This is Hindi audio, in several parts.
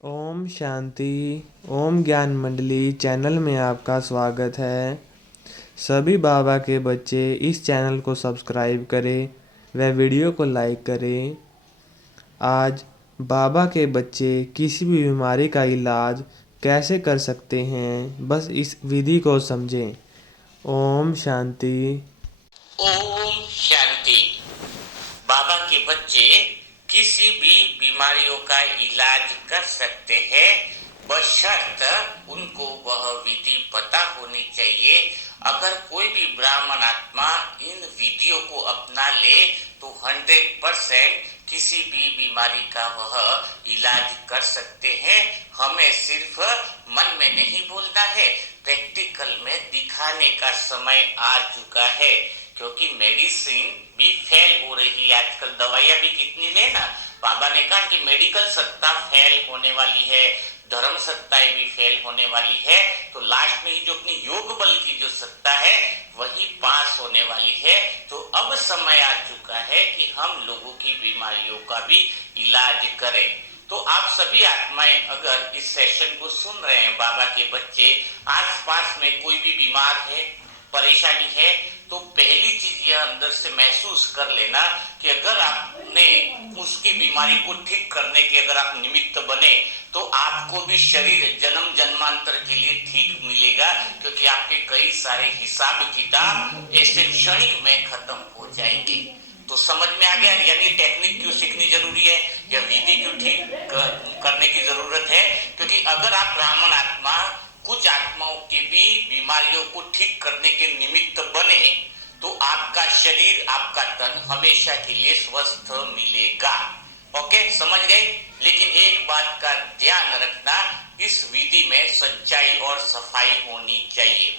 ओम शांति। ओम ज्ञान मंडली चैनल में आपका स्वागत है। सभी बाबा के बच्चे इस चैनल को सब्सक्राइब करें व वीडियो को लाइक करें। आज बाबा के बच्चे किसी भी बीमारी का इलाज कैसे कर सकते हैं, बस इस विधि को समझें। ओम शांति। ओम शांति। बाबा के बच्चे किसी भी बीमारियों का इलाज कर सकते हैं, बशर्त उनको वह विधि पता होनी चाहिए। अगर कोई भी ब्राह्मण आत्मा इन विधियों को अपना ले तो 100% किसी भी बीमारी का वह इलाज कर सकते हैं। हमें सिर्फ मन में नहीं बोलना है, प्रैक्टिकल में दिखाने का समय आ चुका है। क्योंकि मेडिसिन भी फेल हो रही है आजकल, दवाइयां भी कितनी लेना। बाबा ने कहा कि मेडिकल सत्ता फेल होने वाली है, धर्म सत्ताएं भी फेल होने वाली है, तो लास्ट में ही जो अपनी योग बल की जो सत्ता है वही पास होने वाली है। तो अब समय आ चुका है कि हम लोगों की बीमारियों का भी इलाज करें। तो आप सभी आत्माएं अगर इस सेशन को सुन रहे हैं, बाबा के बच्चे आसपास में कोई भी बीमार है, परेशानी है, तो पहली चीज यह अंदर से महसूस कर लेना कि अगर आपने उसकी बीमारी को ठीक करने के अगर आप निमित्त बने तो आपको भी शरीर जन्म जन्मांतर के लिए ठीक मिलेगा। क्योंकि आपके कई सारे हिसाब किताब ऐसे क्षणिक में खत्म हो जाएंगे। तो समझ में आ गया, यानी टेक्निक क्यों सीखनी जरूरी है या विधि क्यों ठीक करने की जरूरत है। क्योंकि अगर आप ब्राह्मण आत्मा कुछ आत्माओं की भी बीमारियों को ठीक करने के निमित्त बने तो आपका शरीर, आपका तन हमेशा के लिए स्वस्थ मिलेगा। ओके, समझ गए। लेकिन एक बात का ध्यान रखना, इस विधि में सच्चाई और सफाई होनी चाहिए।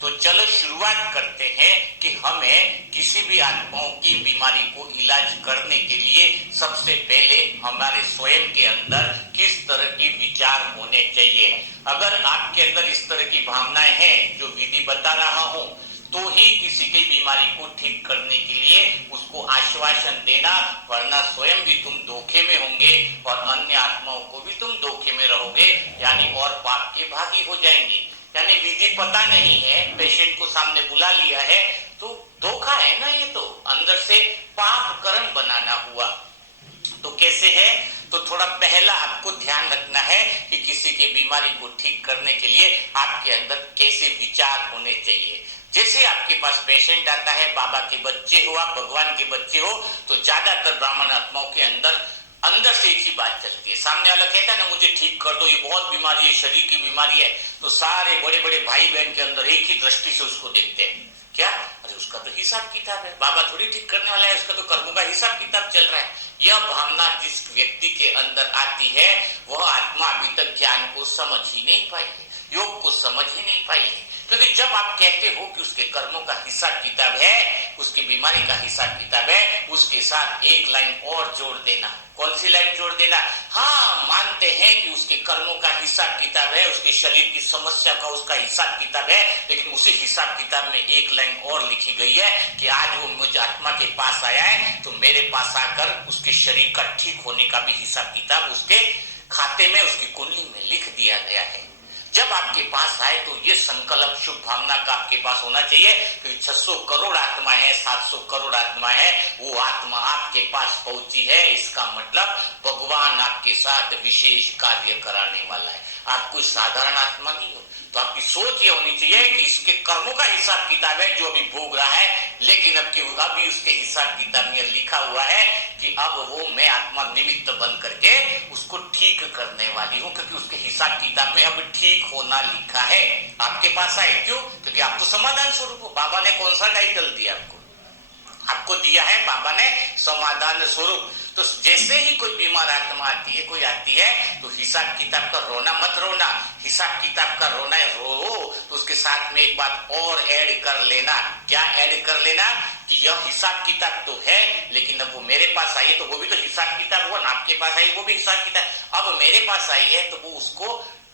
तो चलो शुरुआत करते हैं कि हमें किसी भी आत्माओं की बीमारी को इलाज करने के लिए सबसे पहले हमारे स्वयं के अंदर किस तरह की विचार होने चाहिए। अगर आपके अंदर इस तरह की भावनाएं हैं जो विधि बता रहा हूं, तो ही किसी की बीमारी को ठीक करने के लिए उसको आश्वासन देना, वरना स्वयं भी तुम धोखे में होंगे और अन्य आत्माओं को भी तुम धोखे में रहोगे, यानी और पाप के भागी हो जाएंगे। यानी विधि पता नहीं है, पेशेंट को सामने बुला लिया है तो धोखा है ना, ये तो अंदर से पाप कर्म बनाना हुआ। तो कैसे है, तो थोड़ा पहला आपको ध्यान रखना है कि किसी की बीमारी को ठीक करने के लिए आपके अंदर कैसे विचार होने चाहिए। जैसे आपके पास पेशेंट आता है, बाबा के बच्चे हो, आप भगवान के बच्चे हो, तो ज्यादातर ब्राह्मण आत्माओं के अंदर अंदर से एक ही बात चलती है। सामने वाला कहता है ना, मुझे ठीक कर दो, ये बहुत बीमारी है, शरीर की बीमारी है, तो सारे बड़े बड़े भाई बहन के अंदर एक ही दृष्टि से उसको देखते हैं। क्या, अरे उसका तो हिसाब किताब है, बाबा थोड़ी ठीक करने वाला है, उसका तो कर्मों का हिसाब किताब चल रहा है। यह भावना जिस व्यक्ति के अंदर आती है वह आत्मा अभी तक ज्ञान को समझ ही नहीं पाई है, योग को समझ ही नहीं पाई है। क्योंकि जब आप कहते हो कि उसके कर्मों का हिसाब किताब है, उसकी बीमारी का हिसाब किताब है, उसके साथ एक लाइन और जोड़ देना। कौन सी लाइन जोड़ देना? हाँ, मानते हैं कि उसके कर्मों का हिसाब किताब है, उसके शरीर की समस्या का उसका हिसाब किताब है, लेकिन उसी हिसाब किताब में एक लाइन और लिखी गई है कि आज वो मुझ आत्मा के पास आया है तो मेरे पास आकर उसके शरीर का ठीक होने का भी हिसाब किताब उसके खाते में, उसकी कुंडली में लिख दिया गया है। जब आपके पास आए तो ये संकल्प, शुभ भावना का आपके पास होना चाहिए कि 600 करोड़ आत्मा है, 700 करोड़ आत्मा है, वो आत्मा आपके पास पहुंची है, इसका मतलब भगवान आपके साथ विशेष कार्य कराने वाला है। आप कोई साधारण आत्मा नहीं हो। तो आपकी सोच ये होनी चाहिए कि इसके कर्मों का हिसाब किताब है जो अभी भोग रहा है, लेकिन अभी उसके हिसाब किताब में लिखा हुआ है कि अब वो मैं आत्मा निमित्त बन करके उसको ठीक करने वाली हूं, क्योंकि उसके हिसाब किताब में अब ठीक होना लिखा है। आपके पास आए क्यों? क्योंकि आप तो समाधान स्वरूप हो। बाबा ने कौन सा टाइटल दिया आपको? आपको दिया है बाबा ने समाधान स्वरूप। तो जैसे ही कोई बीमार आत्मा आती है, कोई आती है, तो हिसाब किताब का रोना मत रोना। हिसाब किताब का रोना रो तो उसके साथ में एक बात और ऐड कर लेना। क्या ऐड कर लेना? कि यह हिसाब किताब तो है, लेकिन अब वो मेरे पास आई है तो वो भी तो हिसाब किताब हुआ ना, आपके पास आई वो भी हिसाब किताब, अब मेरे पास आई है तो वो उसको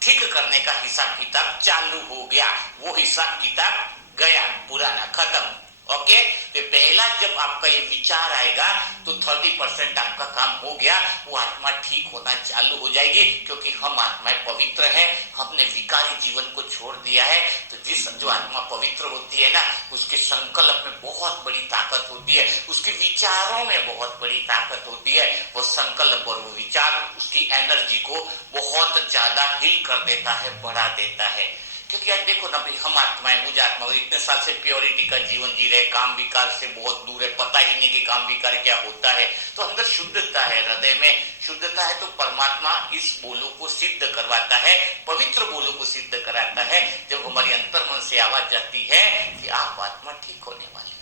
ठीक करने का हिसाब किताब चालू हो गया। वो हिसाब किताब गया, पुराना खत्म। ओके, तो पहला जब आपका ये विचार आएगा तो 30% आपका काम हो गया, वो आत्मा ठीक होना चालू हो जाएगी, क्योंकि हम आत्माएं पवित्र हैं, हमने विकारी जीवन को छोड़ दिया है। तो जो आत्मा पवित्र होती है ना, उसके संकल्प में बहुत बड़ी ताकत होती है, उसके विचारों में बहुत बड़ी ताकत होती है। वो संकल्प और वो विचार उसकी एनर्जी को बहुत ज्यादा हिल कर देता है, बढ़ा देता है। क्योंकि आज देखो ना भाई, हम आत्माएं, मुझे आत्मा इतने साल से प्योरिटी का जीवन जी रहे, काम विकार से बहुत दूर है, पता ही नहीं कि काम विकार क्या होता है। तो अंदर शुद्धता है, हृदय में शुद्धता है, तो परमात्मा इस बोलों को सिद्ध करवाता है, पवित्र बोलों को सिद्ध कराता है। जब हमारी अंतर मन से आवाज जाती है कि आप आत्मा ठीक होने वाले,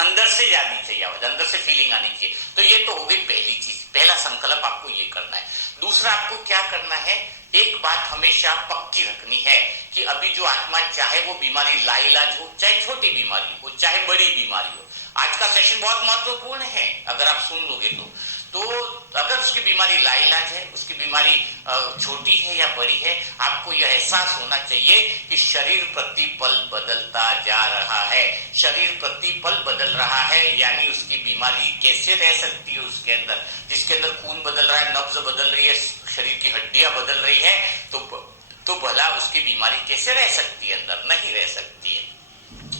अंदर से जानी चाहिए आवाज, अंदर से फीलिंग आनी चाहिए। तो ये तो हो गई पहली चीज, पहला संकल्प आपको ये करना है। दूसरा आपको क्या करना है, एक बात हमेशा पक्की रखनी है कि अभी जो आत्मा, चाहे वो बीमारी लाइलाज हो, चाहे छोटी बीमारी हो, चाहे बड़ी बीमारी हो, आज का सेशन बहुत महत्वपूर्ण है अगर आप सुन लोगे तो अगर उसकी बीमारी लाइलाज है, उसकी बीमारी छोटी है या बड़ी है, आपको यह एहसास होना चाहिए कि शरीर प्रतिपल बदलता जा रहा है, शरीर प्रतिपल बदल रहा है। यानी उसकी बीमारी कैसे रह सकती है उसके अंदर, जिसके अंदर खून बदल रहा है, नब्ज बदल रही है, शरीर की हड्डियां बदल रही है, तो भला उसकी बीमारी कैसे रह सकती है, अंदर नहीं रह सकती है।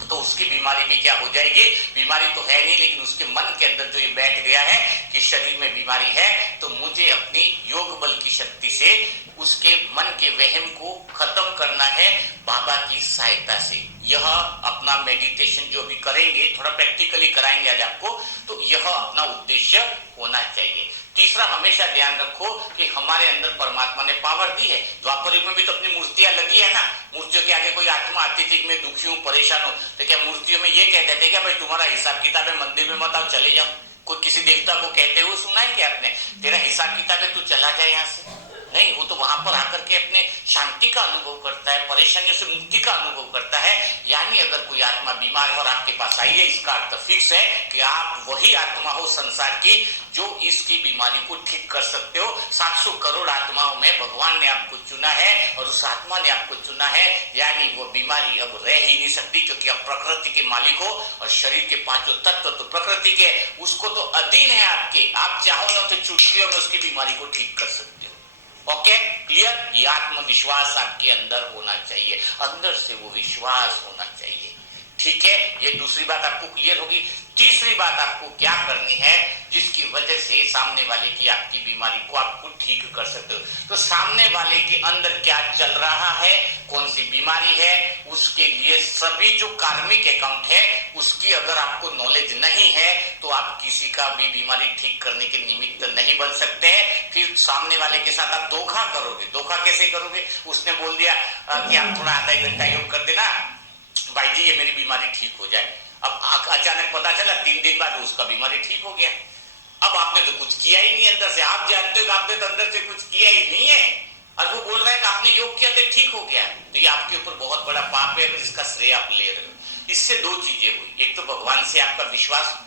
तो उसकी बीमारी भी क्या हो जाएगी, बीमारी तो है नहीं, लेकिन उसके मन के अंदर जो ये बैठ गया है कि शरीर में बीमारी है, तो मुझे अपनी योग बल की शक्ति से उसके मन के वहम को खत्म करना है बाबा की सहायता से। यह अपना मेडिटेशन जो भी करेंगे, थोड़ा प्रैक्टिकली कराएंगे आज आपको, तो यह अपना उद्देश्य होना चाहिए। तीसरा, हमेशा ध्यान रखो कि हमारे अंदर परमात्मा ने पावर दी है। द्वापर युग में भी तो अपनी मूर्तियां लगी है ना, मूर्तियों के आगे कोई आत्मा आती थी, मैं दुखी हूं, परेशान हूं, तो क्या मूर्तियों में ये कहते थे क्या भाई तुम्हारा हिसाब किताब है, मंदिर में मत आओ, चले जाओ? कोई किसी देवता को कहते हुए सुना है क्या आपने, तेरा हिसाब किताब है, तू चला जाए यहाँ से? नहीं, वो तो वहां पर आकर के अपने शांति का अनुभव करता है, परेशानियों से मुक्ति का अनुभव करता है। यानी अगर कोई आत्मा बीमार है और आपके पास आई है, इसका अर्थ फिक्स है कि आप वही आत्मा हो संसार की जो इसकी बीमारी को ठीक कर सकते हो। 700 करोड़ आत्माओं में भगवान ने आपको चुना है और उस आत्मा ने आपको चुना है, यानी वो बीमारी अब रह ही नहीं सकती, क्योंकि अब प्रकृति के मालिक हो और शरीर के पांचों तत्व तो प्रकृति के, उसको तो अधीन है आपके, आप चाहो ना तो चुटकियों में उसकी बीमारी को ठीक कर सकते हो। Okay, clear? ये आत्मविश्वास आपके अंदर होना चाहिए, अंदर से वो विश्वास होना चाहिए। ठीक है, ये दूसरी बात आपको क्लियर होगी। तीसरी बात आपको क्या करनी है, जिसकी वजह से सामने वाले की आपकी बीमारी को आपको ठीक कर सकते हो। तो सामने वाले के अंदर क्या चल रहा है, कौन सी बीमारी है, उसके लिए सभी जो कार्मिक अकाउंट है उसकी अगर आपको नॉलेज नहीं है तो आप किसी का भी बीमारी ठीक करने के निमित्त नहीं बन सकते हैं। फिर सामने वाले के साथ आप धोखा करोगे। धोखा कैसे करोगे? उसने बोल दिया कि आप थोड़ा आधा एक घंटा योग कर देना भाई जी, ये मेरी बीमारी ठीक हो जाए। अब अचानक पता चला 3 दिन बाद उसका बीमारी ठीक हो गया। अब आपने तो कुछ किया ही नहीं अंदर से, आप जानते हो कि आपने तो अंदर से कुछ किया ही नहीं है, और वो बोल रहा है कि आपने योग किया तो ठीक हो गया। तो ये आपके ऊपर बहुत बड़ा पाप है अगर इसका श्रेय आप ले रहे हो। इससे 2 चीजें हुई, एक तो भगवान से आपका विश्वास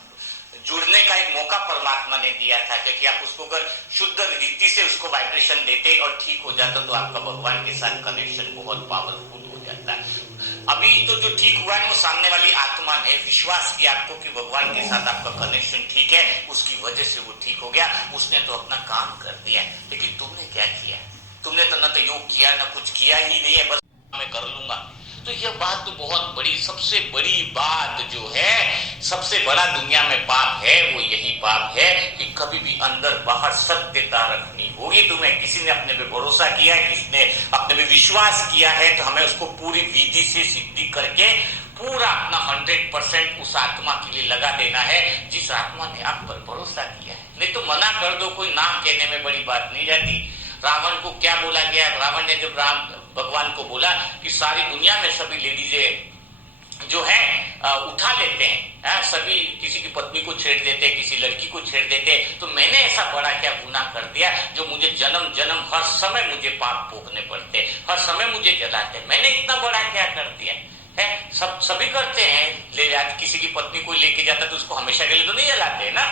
जुड़ने का एक मौका परमात्मा ने दिया था, क्योंकि आप उसको अगर शुद्ध रीति से उसको वाइब्रेशन देते और ठीक हो जाता तो आपका भगवान के साथ कनेक्शन बहुत पावरफुल हो जाता है। अभी तो जो ठीक हुआ है वो सामने वाली आत्मा ने विश्वास किया आपको कि भगवान के साथ आपका कनेक्शन ठीक है, उसकी वजह से वो ठीक हो गया, उसने तो अपना काम कर दिया। लेकिन तुमने क्या किया? तुमने तो न तो योग किया, न कुछ किया ही नहीं है, बस मैं कर लूंगा। तो यह बात तो बहुत बड़ी, सबसे बड़ी बात जो है, सबसे बड़ा दुनिया में पाप है, वो यही पाप है कि कभी भी अंदर बाहर सत्यता रखनी होगी तुम्हें। किसी ने अपने पे भरोसा किया है, किसी ने अपने पे विश्वास किया है, तो हमें उसको पूरी विधि से सिद्धि करके पूरा अपना 100% उस आत्मा के लिए लगा देना है जिस आत्मा ने आप पर भरोसा किया है। नहीं तो मना कर दो, कोई नाम कहने में बड़ी बात नहीं जाती। रावण को क्या बोला गया? रावण ने जब राम भगवान को बोला कि सारी दुनिया में सभी लेडीजें जो है उठा लेते हैं, सभी किसी की पत्नी को छेड़ देते, किसी लड़की को छेड़ देते, तो मैंने ऐसा बड़ा क्या गुनाह कर दिया जो मुझे जन्म जन्म हर समय मुझे पाप भोगने पड़ते, हर समय मुझे जलाते, मैंने इतना बड़ा क्या कर दिया है? सभी करते हैं, ले जाते, किसी की पत्नी को लेके जाता तो उसको हमेशा के लिए तो नहीं जलाते है ना।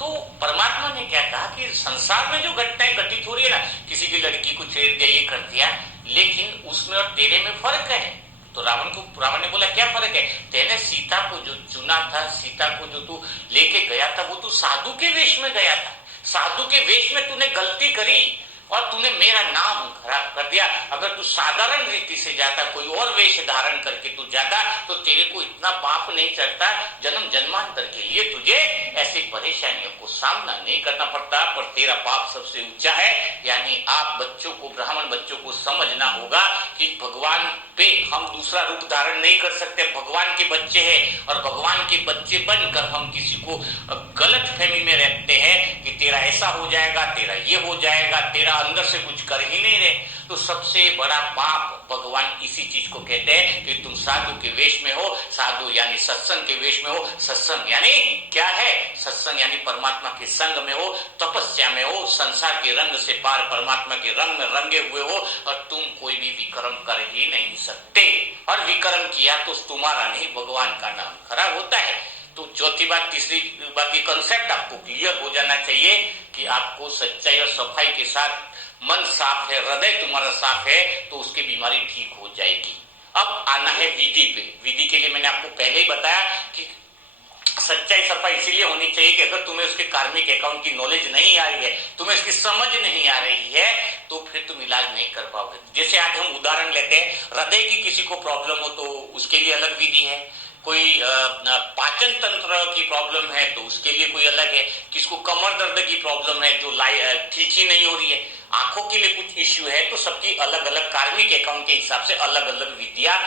तो परमात्मा ने क्या कहा कि संसार में जो घटनाएं घटित हो रही है ना, किसी की लड़की को छेड़ दिया, ये कर दिया, लेकिन उसमें और तेरे में फर्क है। तो रावण ने बोला क्या फर्क है, तेने सीता को जो चुना था, सीता को जो तू लेके गया था, वो तू साधु के वेश में गया था, साधु के वेश में तूने गलती करी और तूने मेरा नाम खराब कर दिया। अगर तू साधारण रीति से जाता, कोई और वेश धारण करके तू जाता, तो तेरे को इतना पाप नहीं चढ़ता, जन्म जन्मांतर के लिए तुझे ऐसी परेशानियों को सामना नहीं करना पड़ता। पर तेरा पाप सबसे ऊंचा है। यानी आप बच्चों को, ब्राह्मण बच्चों को समझना होगा कि भगवान पे हम दूसरा रूप धारण नहीं कर सकते। भगवान के बच्चे हैं और भगवान के बच्चे बनकर हम किसी को गलत फहमी में रखते हैं कि तेरा ऐसा हो जाएगा, तेरा ये हो जाएगा, तेरा अंदर से कुछ कर ही नहीं रहे। तो सबसे बड़ा पाप भगवान इसी चीज को कहते हैं कि तुम साधु के वेश में हो। साधु यानी सत्संग के वेश में हो। सत्संग यानी क्या है? सत्संग यानी परमात्मा के संग में हो, तपस्या में हो, संसार के रंग से पार परमात्मा के रंग में रंगे हुए हो और तुम कोई भी विक्रम कर ही नहीं सकते। और विक्रम किया तो तुम्हारा नहीं, भगवान का नाम खराब होता है। तो चौथी बात, तीसरी बात, ये कंसेप्ट आपको क्लियर हो जाना चाहिए कि आपको सच्चाई और सफाई के साथ, मन साफ है, हृदय तुम्हारा साफ है, तो उसकी बीमारी ठीक हो जाएगी। अब आना है विधि पे। विधि के लिए मैंने आपको पहले ही बताया कि सच्चाई सफाई इसीलिए होनी चाहिए कि अगर तुम्हें उसके कार्मिक अकाउंट की नॉलेज नहीं आ रही है, तुम्हें इसकी समझ नहीं आ रही है, तो फिर तुम इलाज नहीं कर पाओगे। जैसे आज हम उदाहरण लेते हैं, हृदय की किसी को प्रॉब्लम हो तो उसके लिए अलग विधि है, कोई पाचन तंत्र की प्रॉब्लम है तो उसके लिए कोई अलग है, किसको कमर दर्द की प्रॉब्लम है जो ठीक ही नहीं हो रही है, आंखों के लिए कुछ इश्यू है, तो सबकी अलग अलग कार्मिक अकाउंट के हिसाब से अलग अलग विधियां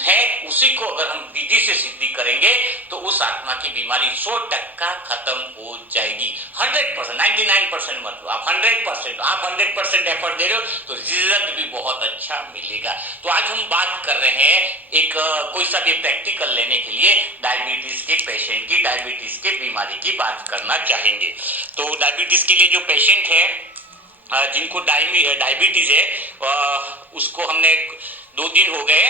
है। उसी को अगर हम विधि से सिद्धि करेंगे तो उस आत्मा की बीमारी 100% खत्म हो जाएगी। 100%, 99% मत लो, आप 100%, आप 100% एफर्ट दे रहे हो तो रिजल्ट भी बहुत अच्छा मिलेगा। तो आज हम बात कर रहे हैं एक कोई सा भी प्रैक्टिकल लेने के लिए डायबिटीज के पेशेंट की, डायबिटीज के बीमारी की बात करना चाहेंगे। तो डायबिटीज के लिए जो पेशेंट है, जिनको डायबिटीज है, उसको हमने 2 दिन हो गए,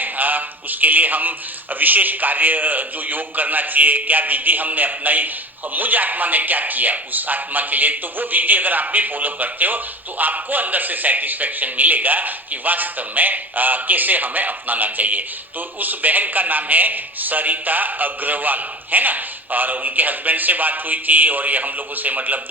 उसके लिए हम विशेष कार्य जो योग करना चाहिए, क्या विधि हमने अपनाई, मुझ आत्मा ने क्या किया उस आत्मा के लिए, तो वो विधि अगर आप भी फॉलो करते हो तो आपको अंदर से सेटिस्फेक्शन मिलेगा कि वास्तव में कैसे हमें अपनाना चाहिए। तो उस बहन का नाम है सरिता अग्रवाल, है ना, और उनके हस्बैंड से बात हुई थी और ये हम लोगों से मतलब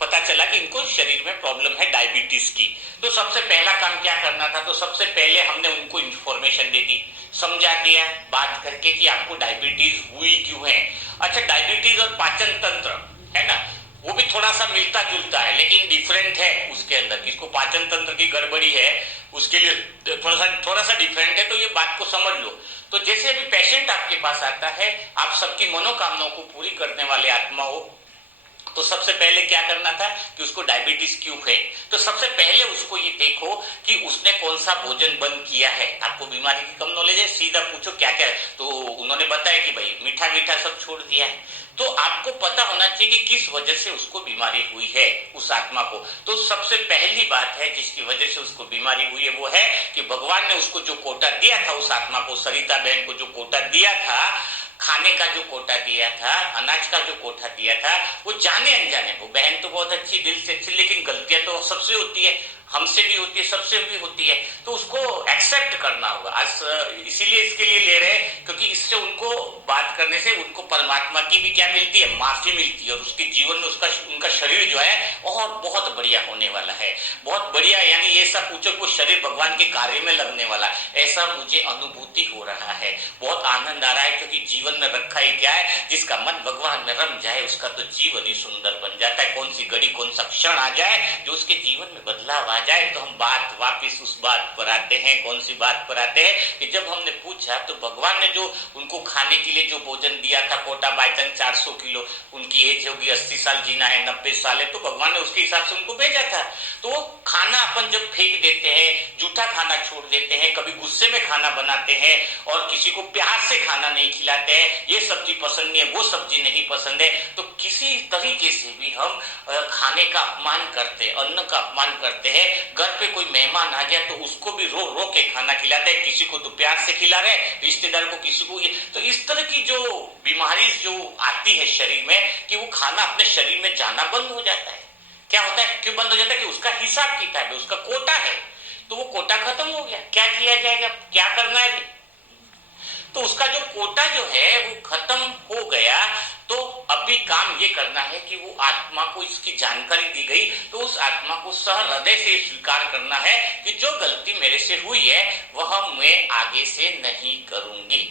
पता चला कि इनको शरीर में प्रॉब्लम है डायबिटीज की। तो सबसे पहला काम क्या करना था, तो सबसे पहले हमने उनको इंफॉर्मेशन दे दी, समझा दिया बात करके कि आपको डायबिटीज हुई क्यों है। अच्छा, डायबिटीज और पाचन तंत्र है ना, वो भी थोड़ा सा मिलता जुलता है लेकिन डिफरेंट है उसके अंदर। किसको पाचन तंत्र की गड़बड़ी है उसके लिए थोड़ा सा डिफरेंट है, तो ये बात को समझ लो। तो जैसे अभी पेशेंट आपके पास आता है, आप सबकी मनोकामनाओं को पूरी करने वाले आत्मा हो, तो सबसे पहले क्या करना था कि उसको डायबिटीज क्यों है। तो सबसे पहले उसको ये देखो कि उसने कौन सा भोजन बंद किया है। आपको बीमारी की कम नॉलेज है, सीधा पूछो क्या क्या है, तो उन्होंने बताया कि भाई मीठा मीठा सब छोड़ दिया है। तो आपको पता होना चाहिए कि किस वजह से उसको बीमारी हुई है उस आत्मा को। तो सबसे पहली बात है जिसकी वजह से उसको बीमारी हुई है वो है कि भगवान ने उसको जो कोटा दिया था, उस आत्मा को, सरिता बहन को जो कोटा दिया था, खाने का जो कोटा दिया था, अनाज का जो कोटा दिया था, वो जाने अनजाने, वो बहन तो बहुत अच्छी, दिल से अच्छी, लेकिन गलतियां तो सबसे होती है, हमसे भी होती है, सबसे भी होती है, तो उसको एक्सेप्ट करना होगा। आज इसीलिए इसके लिए ले रहे हैं क्योंकि इससे उनको बात करने से उनको परमात्मा की भी क्या मिलती है, माफी मिलती है, और उसके जीवन में उसका उनका शरीर जो है और बहुत बढ़िया होने वाला है, बहुत बढ़िया। यानी ये सब पूछो वो शरीर भगवान के कार्य में लगने वाला, ऐसा मुझे अनुभूति हो रहा है, बहुत आनंद आ रहा है। क्योंकि जीवन में रखा ही क्या है, जिसका मन भगवान में रम जाए उसका तो जीवन ही सुंदर बन जाता है। कौन सी घड़ी, कौन सा क्षण आ जाए जो उसके जीवन में बदलाव आ जाए। तो हम बात वापिस उस बात पर आते हैं, कौन सी बात पर आते हैं कि जब हमने पूछा तो भगवान ने जो उनको खाने के लिए जो भोजन दिया था, कोटा बाय चांस 400 किलो, उनकी एज होगी 80 साल जीना है, 90 साल है, तो भगवान ने उसके हिसाब से उनको भेजा था। तो खाना अपन जब फेंक देते हैं, जूठा खाना छोड़ देते हैं, कभी गुस्से में खाना बनाते हैं और किसी को प्यार से खाना नहीं खिलाते हैं, ये सब्जी पसंद नहीं है, वो सब्जी नहीं पसंद है, तो किसी तरीके से भी हम खाने का अपमान करते हैं, अन्न का अपमान करते हैं। घर पे कोई मेहमान आ गया तो उसको भी रो रो के खाना खिलाते हैं, किसी को तो प्यार से खिला रहे, रिश्तेदार को किसी को ये। तो इस तरह की जो बीमारी जो आती है शरीर में कि वो खाना अपने शरीर में जाना बंद हो जाता है। क्या होता है, क्यों बंद हो जाता है कि उसका हिसाब किताब है, उसका कोटा है, तो वो कोटा खत्म हो गया। क्या किया जाएगा, क्या करना है, तो उसका जो कोटा जो है वो खत्म हो गया। तो अभी काम ये करना है कि वो आत्मा को इसकी जानकारी दी गई, तो उस आत्मा को सहृदय से स्वीकार करना है कि जो गलती मेरे से हुई है वह मैं आगे से नहीं करूंगी।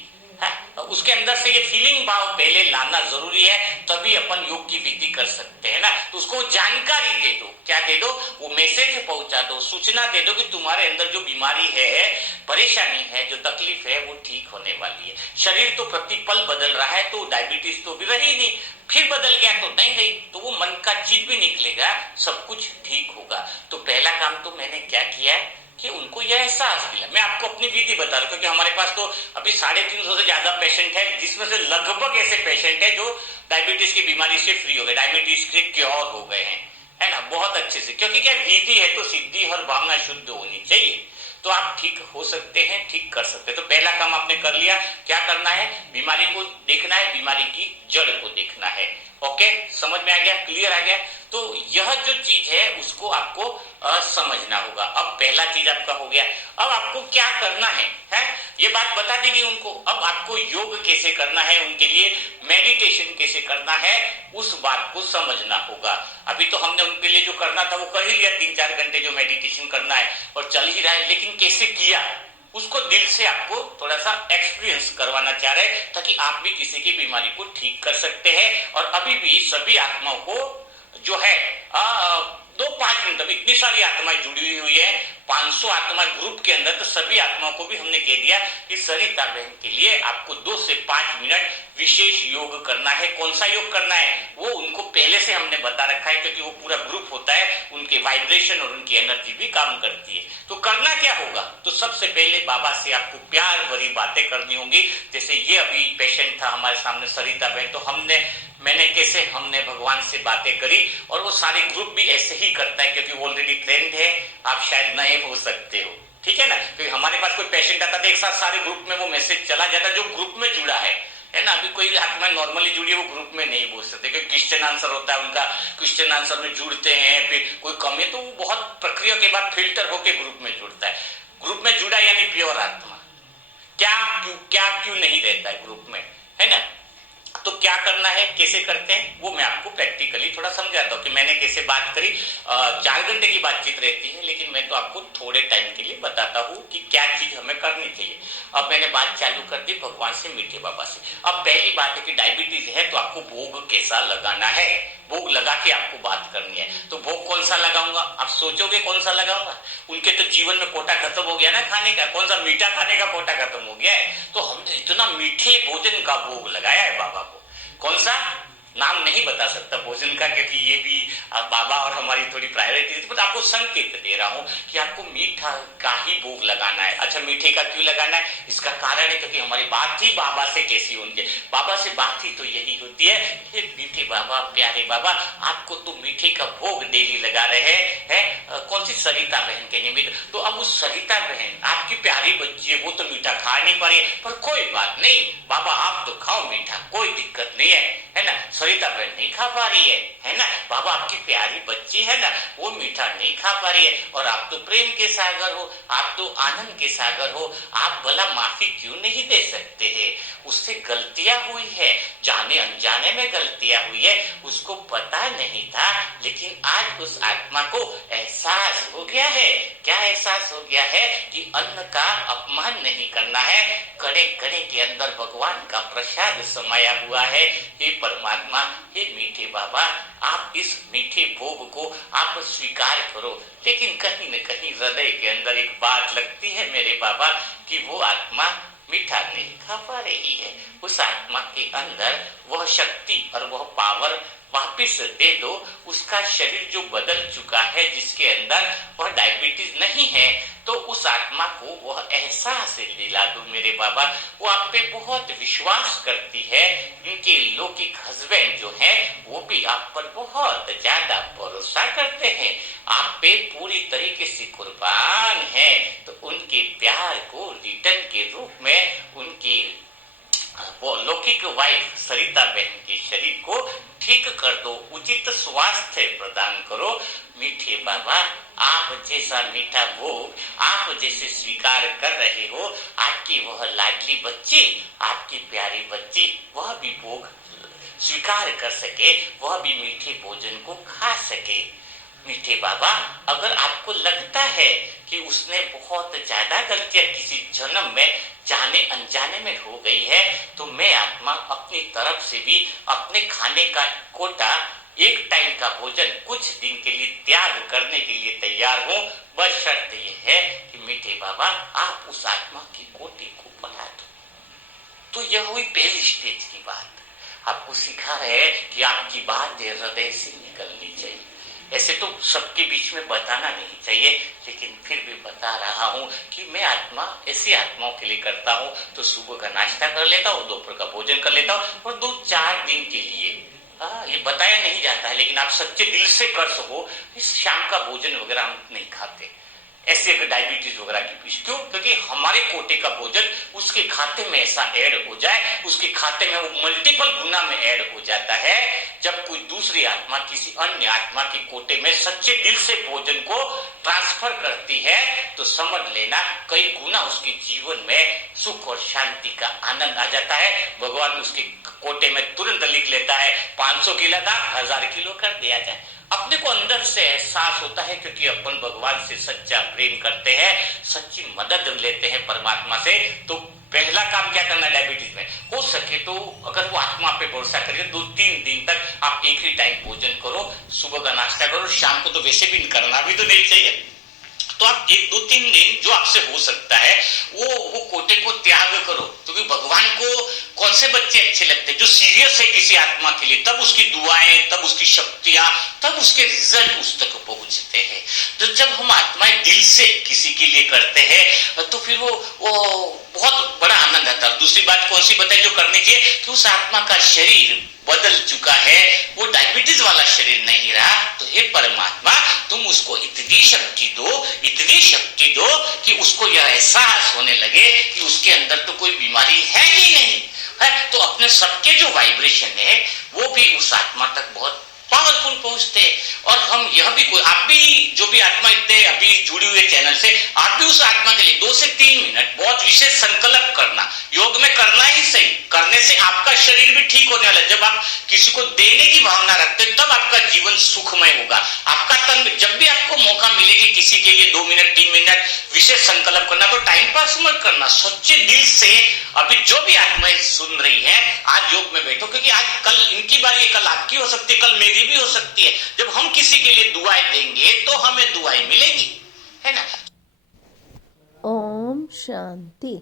उसके अंदर से ये फीलिंग भाव पहले लाना जरूरी है, तभी अपन योग की विधि कर सकते हैं ना। तो उसको जानकारी दे दो, क्या दे दो, वो मैसेज पहुंचा दो, सूचना दे दो कि तुम्हारे अंदर जो बीमारी है, परेशानी है, जो तकलीफ है वो ठीक होने वाली है। शरीर तो प्रतिपल बदल रहा है, तो डायबिटीज तो भी रही नहीं, फिर बदल गया तो नहीं गई, तो वो मन का चीज भी निकलेगा, सब कुछ ठीक होगा। तो पहला काम तो मैंने क्या किया है कि उनको यह एहसास दिला। मैं आपको अपनी विधि बता रहा हूं क्योंकि हमारे पास तो अभी 350 से ज्यादा पेशेंट है, जिसमें से लगभग ऐसे पेशेंट है जो डायबिटीज की बीमारी से फ्री हो गए, डायबिटीज से क्योर हो गए हैं, है ना, बहुत अच्छे से। क्योंकि क्या विधि है तो सिद्धि और भावना शुद्ध होनी चाहिए, तो आप ठीक हो सकते हैं, ठीक कर सकते हैं। तो पहला काम आपने कर लिया, क्या करना है, बीमारी को देखना है, बीमारी की जड़ को देखना है। ओके, समझ में आ गया, क्लियर आ गया। तो यह जो चीज है उसको आपको समझना होगा। अब पहला चीज आपका हो गया। अब आपको क्या करना है, ये बात बता देगी उनको। अब आपको योग कैसे करना है, उनके लिए मेडिटेशन कैसे करना है, उस बात को समझना होगा। अभी तो हमने उनके लिए जो करना था वो कर ही लिया, 3-4 घंटे जो मेडिटेशन करना है और चल ही रहा है, लेकिन कैसे किया उसको दिल से आपको थोड़ा सा एक्सपीरियंस करवाना चाह रहे हैं, ताकि आप भी किसी की बीमारी को ठीक कर सकते हैं। और अभी भी सभी आत्माओं को जो है 2-5 मिनट, अभी इतनी सारी आत्माएं जुड़ी हुई है, 500 आत्मा ग्रुप के अंदर, तो सभी आत्माओं को भी हमने कह दिया कि सरिता बहन के लिए आपको 2 से 5 मिनट विशेष योग करना है। कौन सा योग करना है वो उनको पहले से हमने बता रखा है, क्योंकि वो पूरा ग्रुप होता है, उनके वाइब्रेशन और उनकी एनर्जी भी काम करती है। तो करना क्या होगा, तो सबसे पहले बाबा से आपको प्यार भरी बातें करनी होंगी। जैसे ये अभी पेशेंट था हमारे सामने सरिता बहन, तो हमने भगवान से बातें करी, और वो सारे ग्रुप भी ऐसे ही करता है, क्योंकि वो ऑलरेडी ट्रेंड है, आप शायद नए हो सकते हो, ठीक है ना। क्योंकि हमारे पास कोई पेशेंट आता है एक साथ सारे ग्रुप में वो मैसेज चला जाता है, जो ग्रुप में जुड़ा है ना। अभी कोई आत्मा नॉर्मली जुड़ी है वो ग्रुप में नहीं बोल सकते, क्योंकि क्वेश्चन आंसर होता है उनका, क्वेश्चन आंसर में जुड़ते हैं, फिर कोई कमी है तो वो बहुत प्रक्रिया के बाद फिल्टर होकर ग्रुप में जुड़ता है। ग्रुप में जुड़ा यानी प्योर आत्मा। क्या क्यों नहीं रहता है ग्रुप में, है ना। तो क्या करना है, कैसे करते हैं, वो मैं आपको प्रैक्टिकली थोड़ा समझाता हूँ कि मैंने कैसे बात करी। 4 घंटे की बातचीत रहती है, लेकिन मैं तो आपको थोड़े टाइम के लिए बताता हूँ कि क्या चीज हमें करनी चाहिए। अब मैंने बात चालू कर दी भगवान से, मीठे बाबा से। अब पहली बात है कि डायबिटीज है तो आपको भोग कैसा लगाना है, भोग लगा के आपको बात करनी है। तो भोग कौन सा लगाऊंगा, आप सोचोगे कौन सा लगाऊंगा, उनके तो जीवन में कोटा खत्म हो गया ना खाने का, कौन सा मीठा खाने का कोटा खत्म हो गया है, तो हमने इतना मीठे भोजन का भोग लगाया है बाबा को। कौन सा, नाम नहीं बता सकता भोजन का, क्योंकि ये भी बाबा और हमारी थोड़ी प्रायोरिटी है, बट आपको संकेत दे रहा हूं कि आपको मीठा का ही भोग लगाना है। अच्छा, मीठे का क्यों लगाना है, इसका कारण है क्योंकि हमारी बात ही बाबा से कैसी होनी चाहिए। बाबा से बात ही तो यही होती है, हे मीठे बाबा, प्यारे बाबा, आपको तो मीठे का भोग डेली लगा रहे हैं। कौन सी, सरिता बहन के निमित्त। तो अब उस सरिता बहन आपकी प्यारी बच्ची है, वो तो मीठा खा नहीं पा रही है, पर कोई बात नहीं, बाबा आप तो खाओ मीठा, कोई दिक्कत नहीं है ना। सरिता बहन नहीं खा पा रही है ना, बाबा आपकी प्यारी बच्ची है ना, वो मीठा नहीं खा पा रही है, और आप तो प्रेम के सागर हो, आप तो आनंद के सागर हो, आप भला माफी क्यों नहीं दे सकते हैं। उससे गलतियां हुई है, जाने अनजाने में गलतियां हुई है, उसको पता नहीं था, लेकिन आज उस आत्मा को एहसास हो गया है। क्या एहसास हो गया है कि अन्न का अपमान नहीं करना है, कड़े कड़े के अंदर भगवान का प्रसाद समाया हुआ है। हे परमात्मा, हे मीठे बाबा, आप इस मीठे भोग को आप स्वीकार करो। लेकिन कहीं न कहीं हृदय के अंदर एक बात लगती है मेरे बाबा, कि वो आत्मा मीठा नहीं खा पा रही है। उस आत्मा के अंदर वह शक्ति और वह पावर वापिस दे दो। उसका शरीर जो बदल चुका है, जिसके अंदर वह डायबिटीज नहीं है, तो उस आत्मा को वह एहसास दिला दो मेरे बाबा। वो आप पे बहुत विश्वास करती है, इनके लौकिक हस्बैंड जो है वो भी आप पर बहुत ज्यादा भरोसा करते हैं, आप पे पूरी तरीके से कुर्बान है। तो उनके प्यार को रिटर्न के रूप में उनकी वो लौकिक वाइफ सरिता बहन के शरीर को ठीक कर दो, उचित स्वास्थ्य प्रदान करो। मीठे बाबा, आप जैसा मीठा भोग आप जैसे स्वीकार कर रहे हो, आपकी वह लाडली बच्ची, आपकी प्यारी बच्ची वह भी भोग स्वीकार कर सके, वह भी मीठे भोजन को खा सके। मीठे बाबा, अगर आपको लगता है कि उसने बहुत ज्यादा गलतियां किसी जन्म में जाने अनजाने में हो गई है, तो मैं आत्मा अपनी तरफ से भी अपने खाने का कोटा, एक टाइम का भोजन कुछ दिन के लिए त्याग करने के लिए तैयार हूं। बस शर्त यह है कि मीठे बाबा आप उस आत्मा के कोटे को बढ़ा दो। तो यह हुई पहली स्टेज की बात। आपको सिखा रहे हैं कि आपकी बात हृदय से निकलनी चाहिए। ऐसे तो सबके बीच में बताना नहीं चाहिए, लेकिन फिर भी बता रहा हूं कि मैं आत्मा ऐसी आत्माओं के लिए करता हूं। तो सुबह का नाश्ता कर लेता हूं, दोपहर का भोजन कर लेता हूं, और 2-4 दिन के लिए ये बताया नहीं जाता है, लेकिन आप सच्चे दिल से कर सको, इस शाम का भोजन वगैरह हम नहीं खाते। ऐसे अगर डायबिटीज वगैरह की पीछ, क्यों? क्योंकि हमारे कोटे का भोजन उसके खाते में ऐसा ऐड हो जाए, उसके खाते में वो मल्टीपल गुना में ऐड हो जाता है। जब कोई दूसरी आत्मा किसी अन्य आत्मा के कोटे में सच्चे दिल से भोजन को ट्रांसफर करती है, तो समझ लेना कई गुना उसके जीवन में सुख और शांति का आनंद आ जाता है। भगवान उसके कोटे में तुरंत लिख लेता है 500 किलो का 1000 किलो कर दिया जाए। अपने को अंदर से एहसास होता है, क्योंकि अपन भगवान से सच्चा प्रेम करते हैं, सच्ची मदद लेते हैं परमात्मा से। तो पहला काम क्या करना है डायबिटीज में, हो सके तो अगर वो आत्मा पे भरोसा करिए, 2-3 दिन तक आप एक ही टाइम भोजन करो, सुबह का नाश्ता करो, शाम को तो वैसे भी करना भी तो नहीं चाहिए। तो आप 1-2-3 दिन जो आपसे हो सकता है वो कोटे को त्याग करो। क्योंकि भगवान को कौन से बच्चे अच्छे लगते हैं? जो सीरियस है किसी आत्मा के लिए, तब उसकी दुआएं, तब उसकी शक्तियां, तब उसके रिजल्ट उस तक पहुंचते हैं। तो जब हम आत्माएं दिल से किसी के लिए करते हैं, तो फिर वो बहुत बड़ा आनंद आता है। दूसरी बात कौन सी बताई जो करनी चाहिए, कि उस आत्मा का शरीर बदल चुका है, वो डायबिटीज वाला शरीर नहीं रहा। तो हे परमात्मा, तुम उसको इतनी शक्ति दो कि उसको यह एहसास होने लगे कि उसके अंदर तो कोई बीमारी है ही नहीं है। तो अपने सबके जो वाइब्रेशन है वो भी उस आत्मा तक बहुत पावरफुल पहुंचते हैं। और हम यह भी, कोई आप भी जो भी आत्मा इतने अभी जुड़ी हुए चैनल से, आप भी उस आत्मा के लिए 2 से 3 मिनट बहुत विशेष संकल्प करना, योग में करना ही सही, करने से आपका शरीर भी ठीक होने वाला है। जब आप किसी को देने की भावना रखते हैं, तब आपका जीवन सुखमय होगा। आपका तन, जब भी आपको मौका मिलेगी किसी के लिए 2 मिनट 3 मिनट विशेष संकल्प करना, तो टाइम पास मत करना, सच्चे दिल से। अभी जो भी आत्माएं सुन रही है, आज योग में बैठो, क्योंकि आज कल इनकी बारी है, कल आपकी हो सकती है, कल मेरी भी हो सकती है। जब हम किसी के लिए दुआएं देंगे तो हमें दुआएं मिलेगी, है ना। ओम शांति।